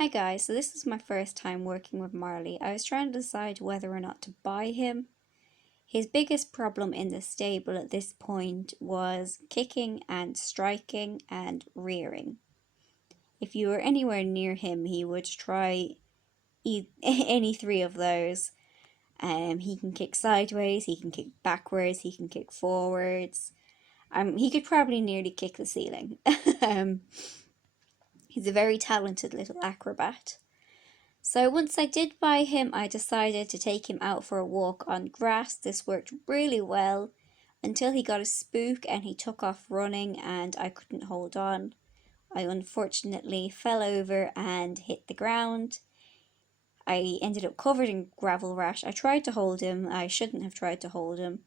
Hi guys, so this is my first time working with Marley. I was trying to decide whether or not to buy him. His biggest problem in the stable at this point was kicking and striking and rearing. If you were anywhere near him, he would try any three of those. He can kick sideways, he can kick backwards, he can kick forwards. He could probably nearly kick the ceiling. um, he's a very talented little acrobat. So once I did buy him, I decided to take him out for a walk on grass. This worked really well until he got a spook and he took off running and I couldn't hold on. I unfortunately fell over and hit the ground. I ended up covered in gravel rash. I tried to hold him. I shouldn't have tried to hold him.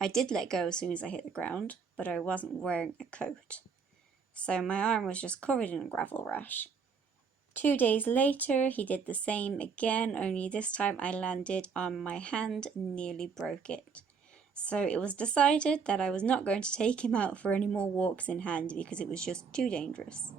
I did let go as soon as I hit the ground, but I wasn't wearing a coat. So my arm was just covered in a gravel rash. 2 days later, he did the same again, only this time I landed on my hand and nearly broke it. So it was decided that I was not going to take him out for any more walks in hand because it was just too dangerous.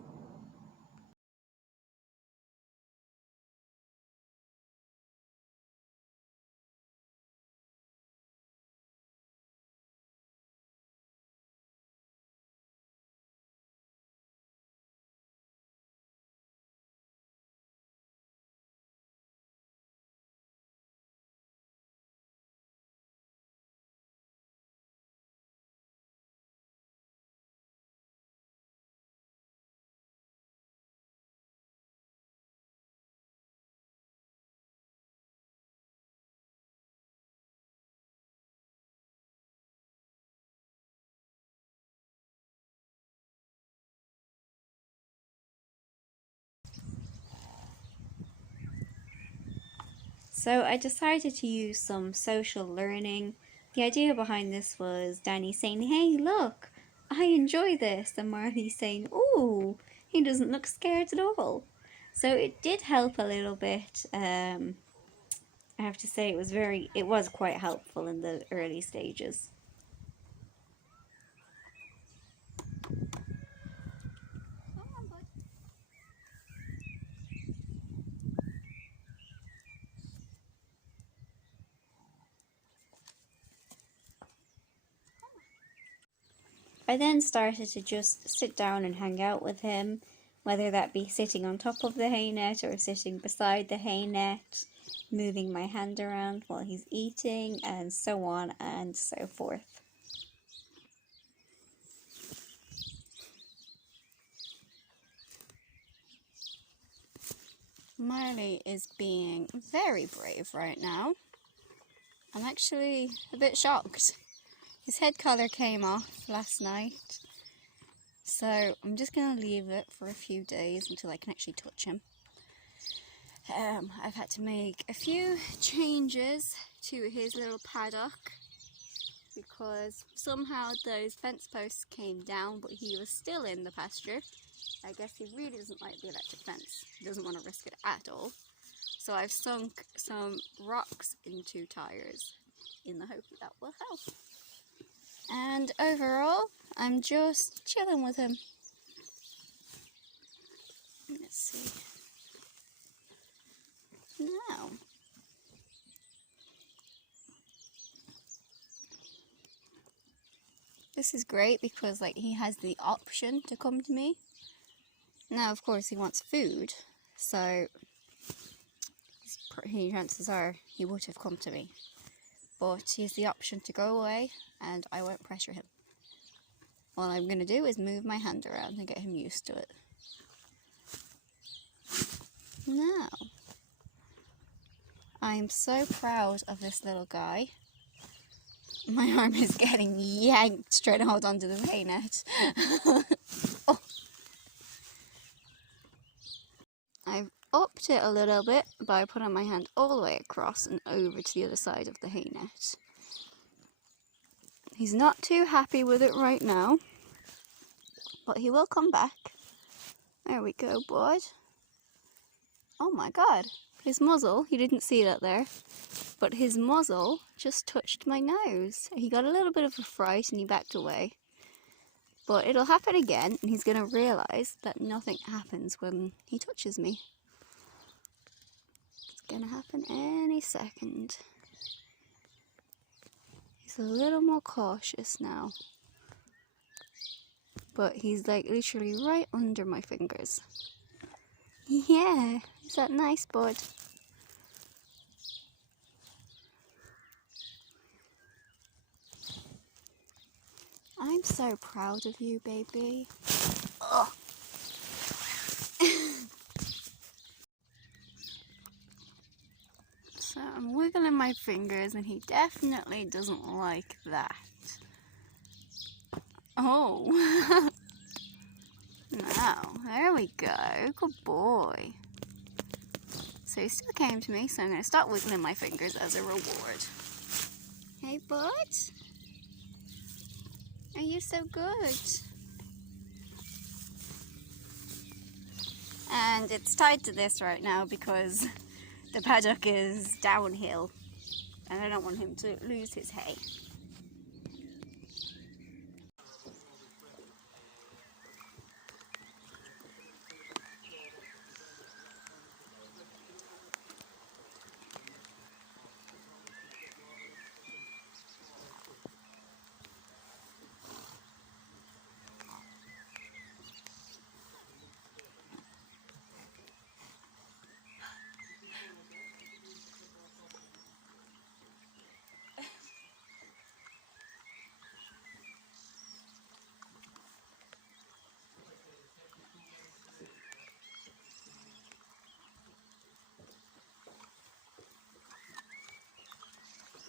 So I decided to use some social learning. The idea behind this was Danny saying, "Hey, look, I enjoy this," and Marley saying, "Ooh, he doesn't look scared at all." So it did help a little bit. I have to say it was quite helpful in the early stages. I then started to just sit down and hang out with him, whether that be sitting on top of the hay net or sitting beside the hay net, moving my hand around while he's eating, and so on and so forth. Marley is being very brave right now. I'm actually a bit shocked. His head colour came off last night, so I'm just going to leave it for a few days until I can actually touch him. I've had to make a few changes to his little paddock because somehow those fence posts came down, but he was still in the pasture. I guess he really doesn't like the electric fence. He doesn't want to risk it at all. So I've sunk some rocks into tyres in the hope that will help. And overall, I'm just chilling with him. Let's see. Now, this is great because he has the option to come to me. Now, of course, he wants food, so chances are he would have come to me. But he has the option to go away, and I won't pressure him. All I'm going to do is move my hand around and get him used to it. Now, I'm so proud of this little guy. My arm is getting yanked trying to hold onto the hay net. Oh. I've upped it a little bit by putting my hand all the way across and over to the other side of the hay net. He's not too happy with it right now, but he will come back. There we go, bud. Oh my god, his muzzle, you didn't see that there, but his muzzle just touched my nose. He got a little bit of a fright and he backed away. But it'll happen again and he's going to realise that nothing happens when he touches me. gonna happen any second. He's a little more cautious now. But he's like literally right under my fingers. Yeah, is that nice, bud? I'm so proud of you, baby. Oh. So I'm wiggling my fingers and he definitely doesn't like that. Oh. Now, there we go. Good boy. So he still came to me, so I'm going to start wiggling my fingers as a reward. Hey, bud. Are you so good? And it's tied to this right now because the paddock is downhill and I don't want him to lose his hay.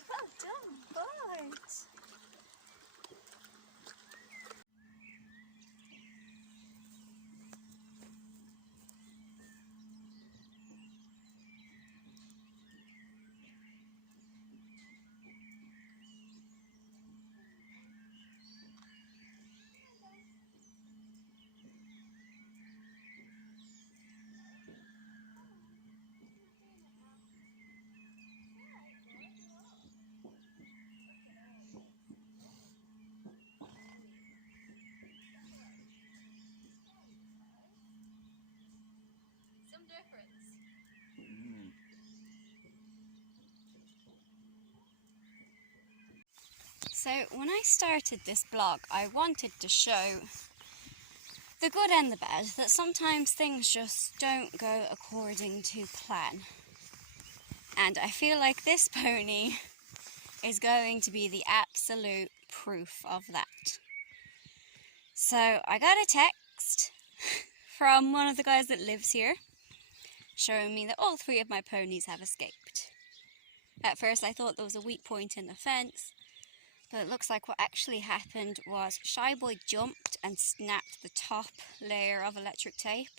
Well done, bud. Some difference. So when I started this blog, I wanted to show the good and the bad, that sometimes things just don't go according to plan. And I feel like this pony is going to be the absolute proof of that. So I got a text from one of the guys that lives here showing me that all three of my ponies have escaped. At first I thought there was a weak point in the fence, but it looks like what actually happened was Shy Boy jumped and snapped the top layer of electric tape,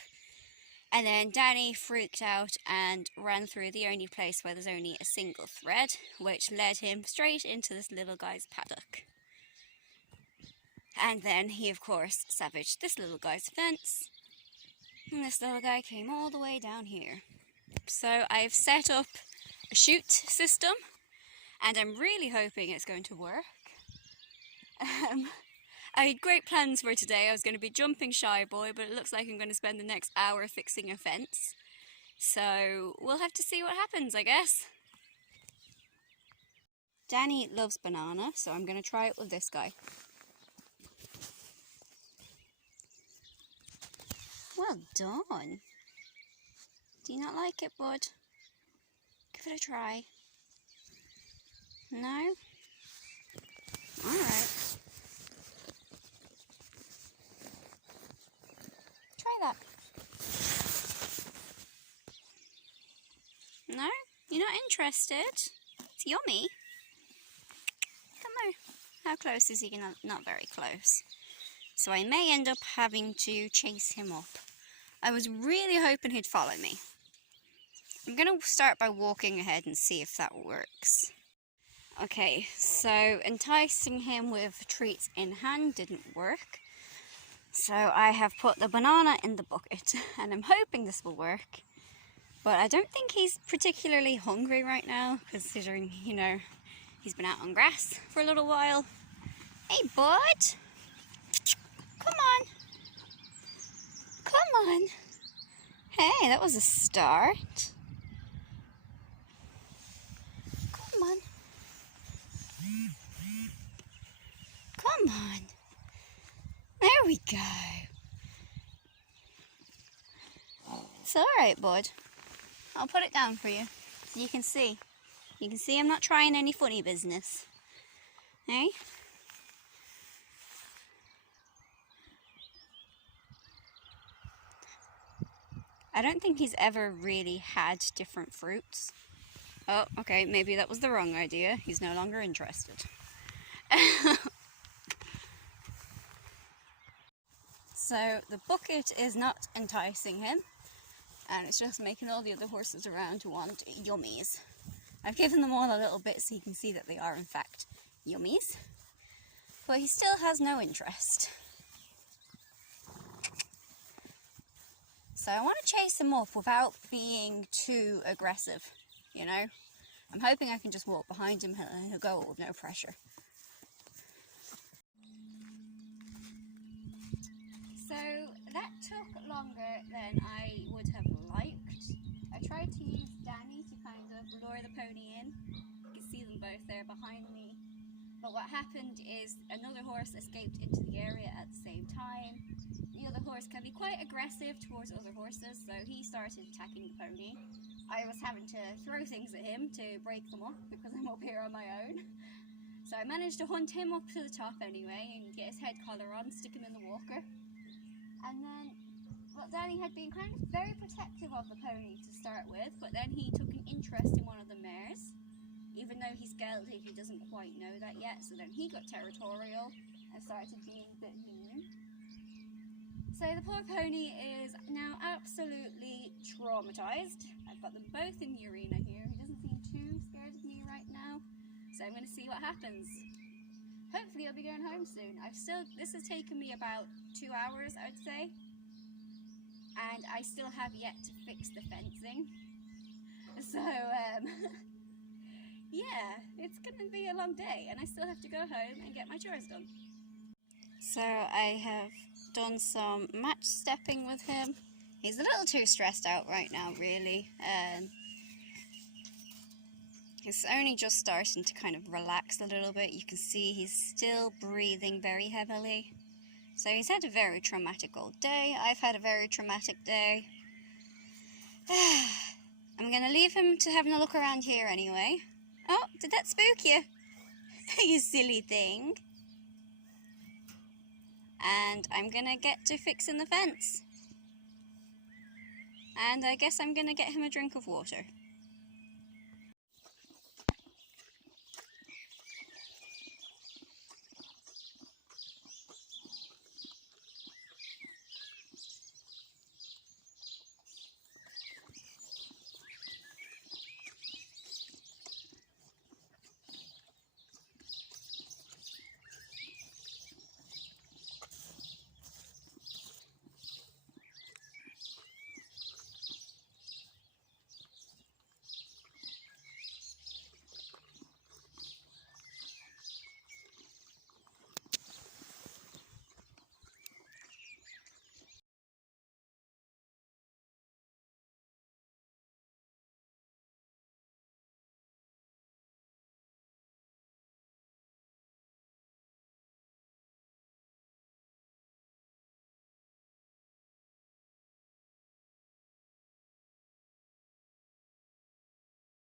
and then Danny freaked out and ran through the only place where there's only a single thread, which led him straight into this little guy's paddock. And then he of course savaged this little guy's fence, and this little guy came all the way down here. So I've set up a chute system and I'm really hoping it's going to work. I had great plans for today. I was going to be jumping Shy Boy, but it looks like I'm going to spend the next hour fixing a fence. So we'll have to see what happens, I guess. Danny loves banana, so I'm going to try it with this guy. Well done. Do you not like it, bud? Give it a try. No? Alright. Try that. No? You're not interested? It's yummy. Come on. How close is he? Not very close. So I may end up having to chase him up. I was really hoping he'd follow me. I'm going to start by walking ahead and see if that works. Okay, so enticing him with treats in hand didn't work. So I have put the banana in the bucket and I'm hoping this will work. But I don't think he's particularly hungry right now, considering, you know, he's been out on grass for a little while. Hey, bud! Come on! Come on! Hey, that was a start. Come on. There we go. It's alright, bud. I'll put it down for you so you can see. You can see I'm not trying any funny business. Hey? I don't think he's ever really had different fruits. Oh, okay, maybe that was the wrong idea. He's no longer interested. So the bucket is not enticing him, and it's just making all the other horses around want yummies. I've given them all a little bit so you can see that they are in fact yummies, but he still has no interest. So I want to chase him up without being too aggressive, you know. I'm hoping I can just walk behind him and he'll go with no pressure. So that took longer than I would have liked. I tried to use Danny to kind of lure the pony in. You can see them both there behind me. But what happened is another horse escaped into the area at the same time. The other horse can be quite aggressive towards other horses, so he started attacking the pony. I was having to throw things at him to break them up because I'm up here on my own. So I managed to hunt him up to the top anyway and get his head collar on, stick him in the walker. And then, well, Danny had been kind of very protective of the pony to start with, but then he took an interest in one of the mares. Even though he's gelded, he doesn't quite know that yet, so then he got territorial and started being a bit mean. So the poor pony is now absolutely traumatized. I've got them both in the arena here. He doesn't seem too scared of me right now, so I'm going to see what happens. Hopefully I'll be going home soon. This has taken me about 2 hours, I'd say. And I still have yet to fix the fencing. So, yeah, it's going to be a long day. And I still have to go home and get my chores done. So I have done some match stepping with him. He's a little too stressed out right now, really. He's only just starting to kind of relax a little bit. You can see he's still breathing very heavily. So he's had a very traumatic old day. I've had a very traumatic day. I'm going to leave him to having a look around here anyway. Oh, did that spook you? You silly thing. And I'm going to get to fixing the fence. And I guess I'm going to get him a drink of water.